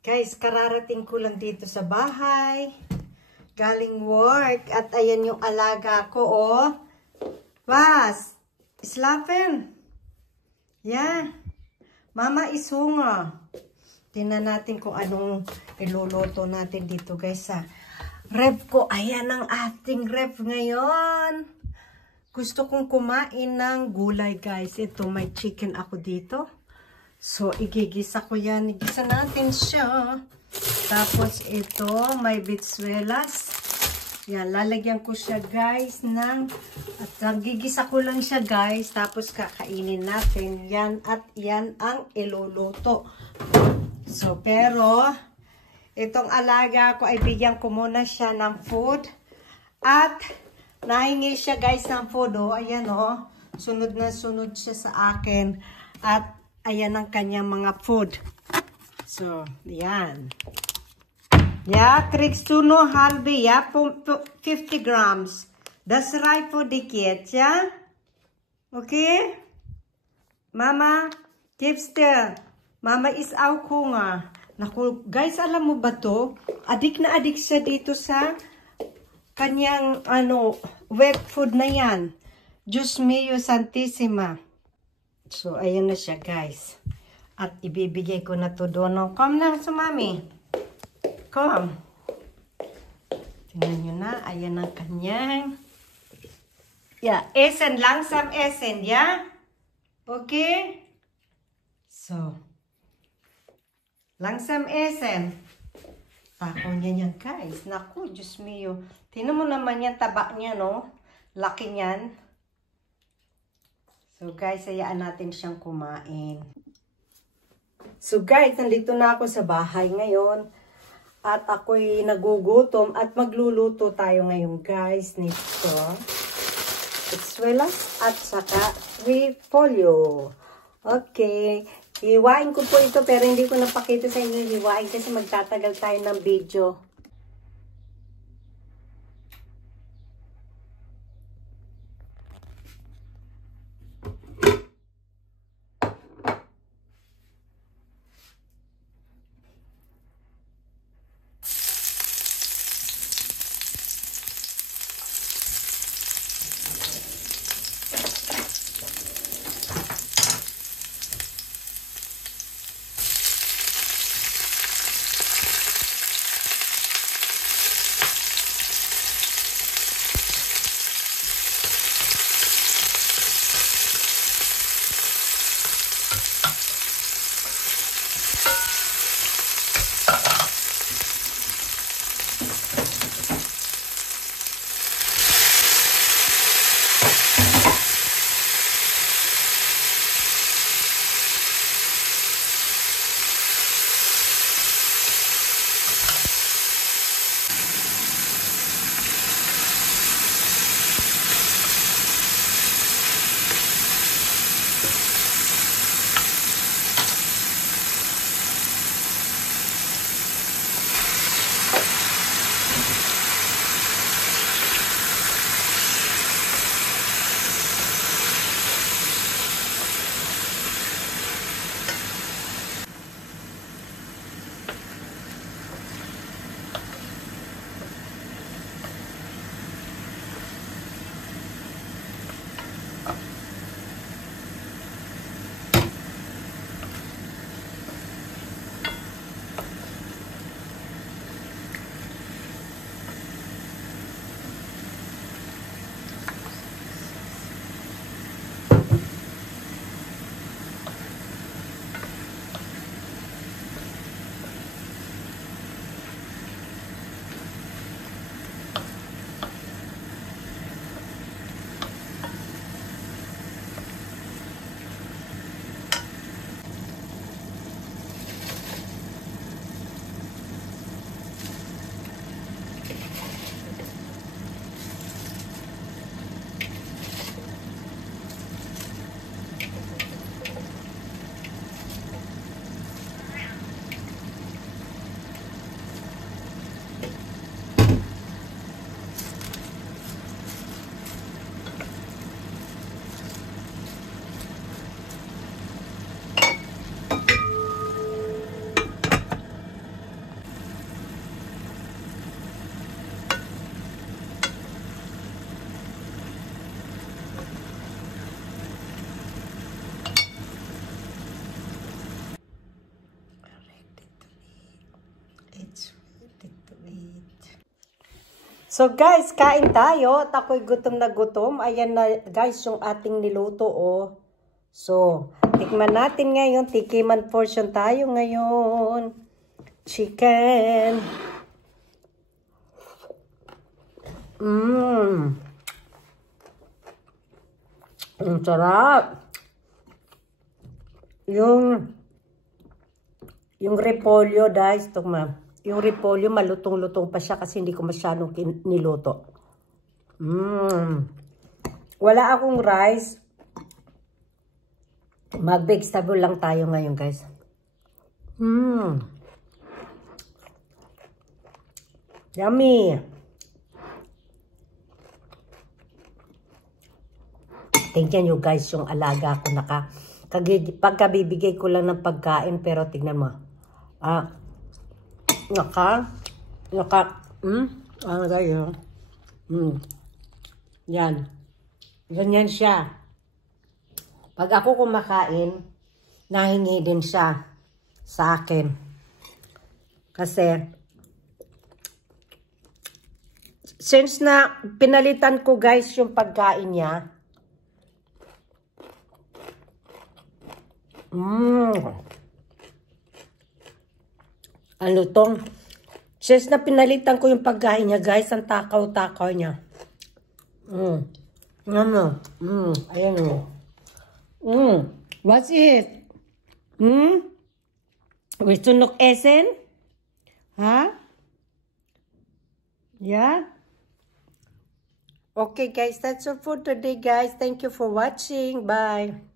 Guys, kararating ko lang dito sa bahay. Galing work. At ayan yung alaga ko, oh. Was? Slapen? Yeah. Mama is hungry. Tingnan natin kung anong iluluto natin dito, guys, ha. Ref ko. Ayan ang ating ref ngayon. Gusto kong kumain ng gulay, guys. Ito, may chicken ako dito. So, igigisa ko yan. Igisa natin siya. Tapos, ito, may bitsuelas. Yan, lalagyan ko siya, guys, at gigisa ko lang siya, guys. Tapos, kakainin natin. Yan, at yan ang iluluto. So, pero, itong alaga ko, ay bigyan ko muna siya ng food. At, nahingi siya, guys, ng food, oh. Ayan, oh. Sunod na sunod siya sa akin. At, ayan ang kanyang mga food. So, yan. Yeah, kriegst du noch halbe, ja, 50 grams. Das reicht für die kids, ja? Okay? Mama, gibst dir. Mama is auch Hunger. Naku, guys, alam mo ba to? Adik na adik siya dito sa kanyang, wet food na yan. Diyos mio santissima. So, ayan na siya, guys. At ibibigay ko na to doon. Come na, sumami. Come. Tingnan nyo na. Ayan ang kanyang. Yeah. Essen. Langsam essen. Yeah? Okay? So. Langsam essen. Takaw niya yan, guys. Naku, Diyos mio. Tingnan mo naman yan. Taba niya, no? Laki niyan. So, guys, hayaan natin siyang kumain. So, guys, nandito na ako sa bahay ngayon. At ako'y nagugutom at magluluto tayo ngayon, guys, nito. Bitsuelas at saka repolyo. Okay. Hiwain ko po ito pero hindi ko napakita sa inyo hiwain kasi magtatagal tayo ng video. It's ready to eat. So guys, kain tayo. At ako'y gutom na gutom. Ayan na guys yung ating niluto oh. So, tikman natin ngayon. Tikiman portion tayo ngayon. Chicken. Ang sarap. Yung repolyo, guys, yung repolyo, malutong-lutong pa siya kasi hindi ko masyadong niluto. Wala akong rice. Mag-vegetable lang tayo ngayon, guys. Yummy. Tingnan nyo, guys, yung alaga ko pagkabibigay ko lang ng pagkain, pero tingnan mo. Yan. Ganyan siya. Pag ako kumakain, nahingi din siya sa akin. Kasi, since na pinalitan ko guys yung pagkain niya, ano tong? Since na pinalitan ko yung pagkain niya, guys, ang takaw-takaw niya. Ayan o. What's it? Gusto nok esen? Ha? Yeah? Okay, guys, that's all for today, guys. Thank you for watching. Bye.